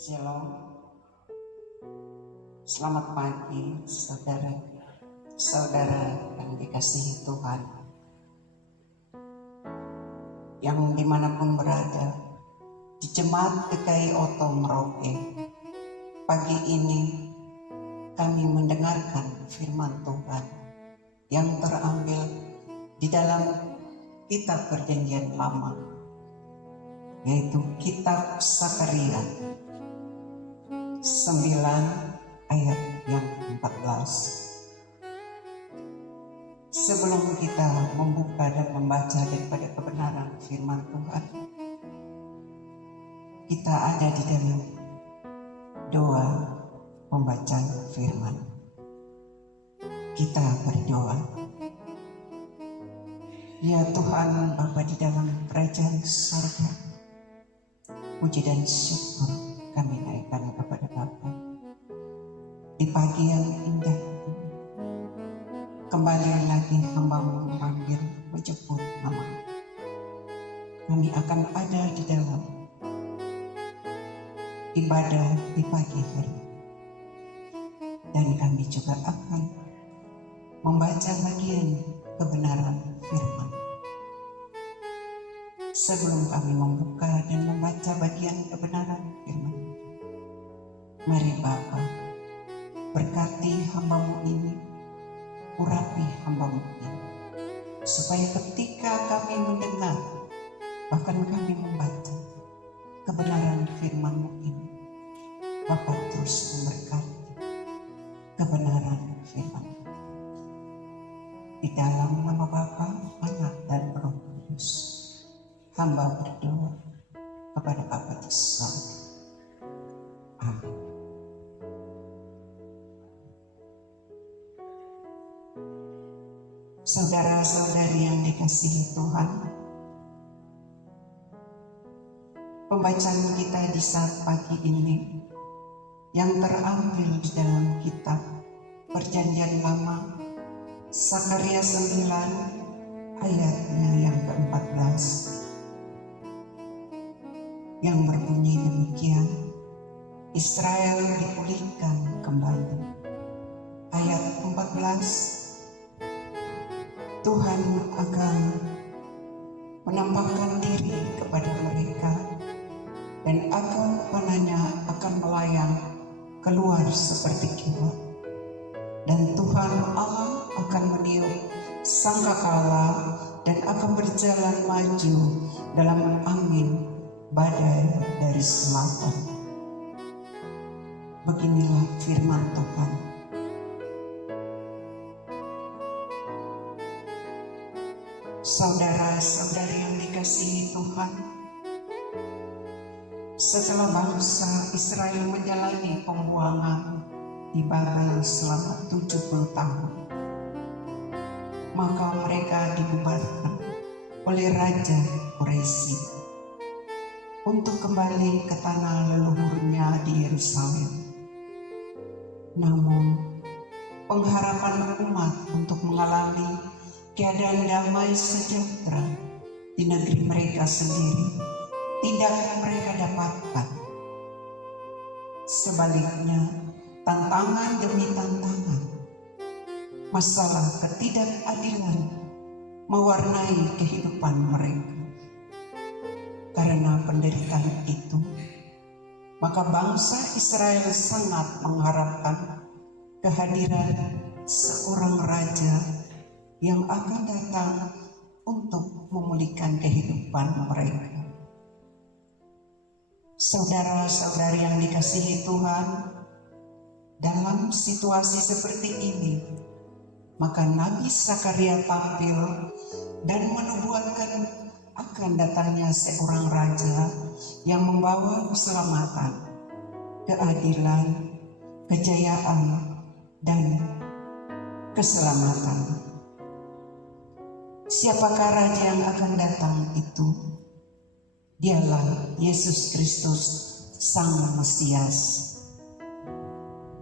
Shalom, selamat pagi saudara-saudara yang dikasihi Tuhan, yang dimanapun berada, di Jemaat GKI Oto Merauke. Pagi ini kami mendengarkan firman Tuhan yang terambil di dalam kitab Perjanjian Lama, yaitu kitab Sakaria 9 ayat yang 14. Sebelum kita membuka dan membaca daripada kebenaran firman Tuhan, kita ada di dalam doa pembacaan firman. Kita berdoa. Ya Tuhan Bapa di dalam kerajaan surga, puji dan syukur kami naikkan kepada Bapa di pagi yang indah ini. Kembali lagi hamba-Mu memanggil, menjemput nama. Kami akan ada di dalam ibadah di pagi hari, dan kami juga akan membaca bagian kebenaran firman. Sebelum kami membuka dan membaca bagian kebenaran firman, mari Bapa, berkati hamba-Mu ini, urapi hamba-Mu ini, supaya ketika kami mendengar, bahkan kami membaca kebenaran firman-Mu ini, Bapa terus memberkati kebenaran firman-Mu. Di dalam nama Bapa, Anak, dan Roh Kudus, hamba berdoa kepada Bapa di surga. Amin. Saudara-saudari yang dikasihi Tuhan, pembacaan kita di saat pagi ini yang terambil di dalam kitab Perjanjian Lama Sakaria 9 ayatnya yang ke-14, yang berbunyi demikian: Israel dipulihkan kembali. Ayat 14, Tuhan akan menampakkan diri kepada mereka, dan panahnya akan melayang keluar seperti kilat, dan Tuhan Allah akan meniup sangkakala dan akan berjalan maju dalam angin badai dari selatan. Beginilah firman Tuhan. Saudara-saudari yang dikasihi Tuhan, setelah bangsa Israel menjalani pembuangan di Babel selama 70 tahun, maka mereka dibubarkan oleh Raja Quraisy untuk kembali ke tanah leluhurnya di Yerusalem. Namun, pengharapan umat untuk mengalami keadaan damai sejahtera di negeri mereka sendiri tidak mereka dapatkan. Sebaliknya, tantangan demi tantangan, masalah ketidakadilan mewarnai kehidupan mereka. Karena penderitaan itu, maka bangsa Israel sangat mengharapkan kehadiran seorang raja yang akan datang untuk memulihkan kehidupan mereka. Saudara-saudari yang dikasihi Tuhan, dalam situasi seperti ini, maka Nabi Sakaria tampil dan menubuatkan akan datangnya seorang raja yang membawa keselamatan, keadilan, kejayaan, dan keselamatan. Siapakah raja yang akan datang itu? Dialah Yesus Kristus, Sang Mesias.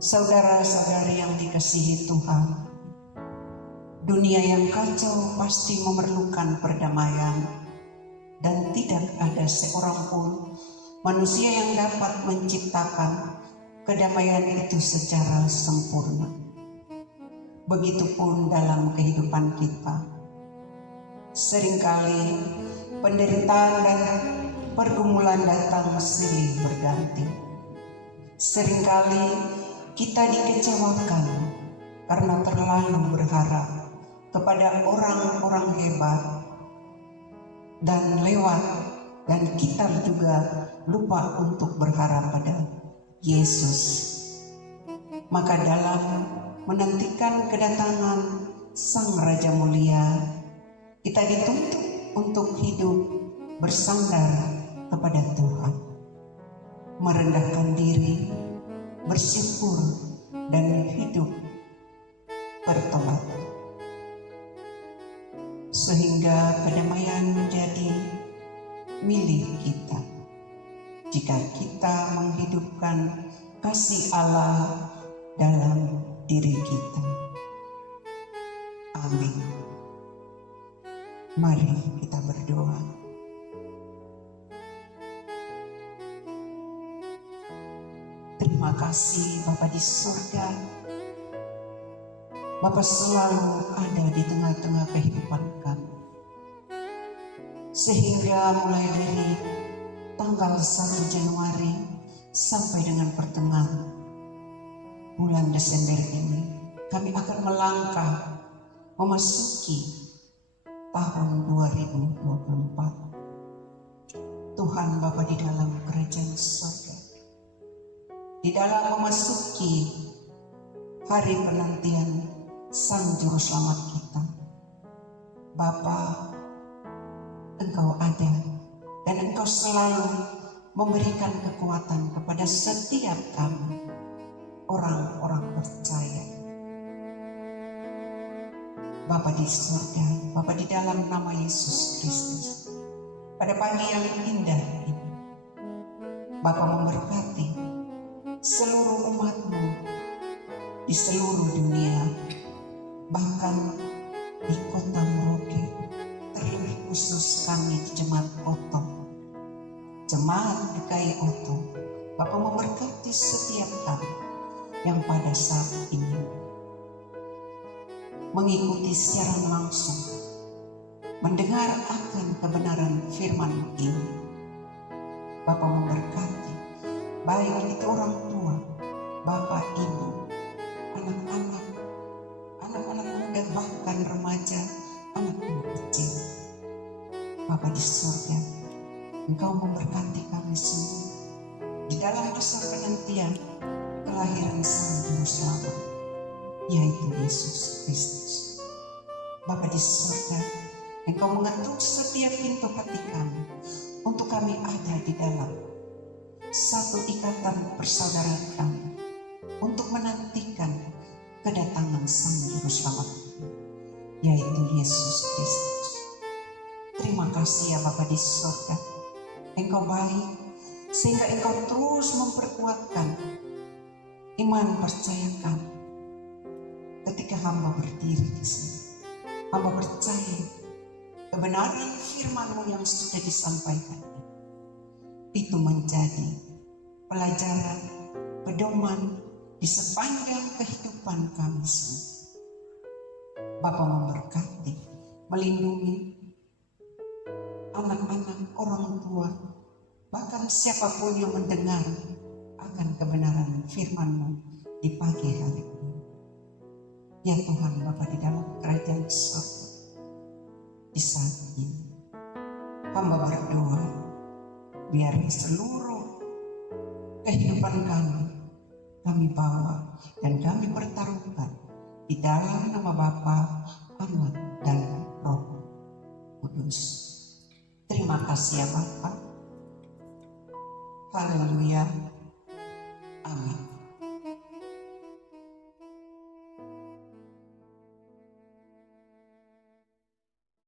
Saudara-saudari yang dikasihi Tuhan, dunia yang kacau pasti memerlukan perdamaian, dan tidak ada seorang pun manusia yang dapat menciptakan kedamaian itu secara sempurna. Begitupun dalam kehidupan kita. Seringkali penderitaan dan pergumulan datang silih berganti. Seringkali kita dikecewakan karena terlalu berharap kepada orang-orang hebat dan lewat, dan kita juga lupa untuk berharap pada Yesus. Maka dalam menantikan kedatangan Sang Raja Mulia, kita dituntut untuk hidup bersandar kepada Tuhan, merendahkan diri, bersyukur, dan hidup bertobat, sehingga kedamaian menjadi milik kita jika kita menghidupkan kasih Allah dalam diri kita. Amin. Mari kita berdoa. Terima kasih Bapa di surga. Bapa selalu ada di tengah-tengah kehidupan kami. Sehingga mulai dari tanggal 1 Januari sampai dengan pertengahan bulan Desember ini, kami akan melangkah memasuki tahun 2024. Tuhan Bapa di dalam kerajaan surga, di dalam memasuki hari penantian Sang Juru Selamat kita, Bapa, Engkau ada dan Engkau selalu memberikan kekuatan kepada setiap kami, orang-orang percaya. Bapa di surga, Bapa di dalam nama Yesus Kristus, pada pagi yang indah ini, Bapa memberkati seluruh umat-Mu di seluruh dunia, bahkan di kota Merauke, terlebih khusus kami di Jemaat Oto, Jemaat DKI Oto. Bapa memberkati setiap kami yang pada saat ini mengikuti siaran langsung, mendengar akan kebenaran firman ini. Bapa memberkati baik itu orang tua, bapak, ibu, anak-anak muda, bahkan remaja, anak-anak kecil. Bapa di surga, Engkau memberkati kami semua di dalam masa penantian kelahiran Sang Juru Selamat, yaitu Yesus Kristus. Bapa di surga, Engkau mengetuk setiap pintu hati kami untuk kami ada di dalam satu ikatan persaudaraan kami untuk menantikan kedatangan Sang Juru Selamat, yaitu Yesus Kristus. Terima kasih ya Bapa di surga, Engkau baik sehingga Engkau terus memperkuatkan iman percaya kami. Ketika hamba berdiri di sini, hamba percaya kebenaran firman-Mu yang sudah disampaikan itu menjadi pelajaran, pedoman di sepanjang kehidupan kami semua. Bapa memberkati, melindungi anak-anak, orang tua, bahkan siapapun yang mendengar akan kebenaran firman-Mu di pagi hari ini. Ya Tuhan Bapa di dalam kerajaan surga, di saat ini hamba berdoa, biar seluruh kehidupan kami bawa dan kami pertaruhkan di dalam nama Bapa, Anak, dan Roh Kudus. Terima kasih ya Bapa. Haleluya. Amin.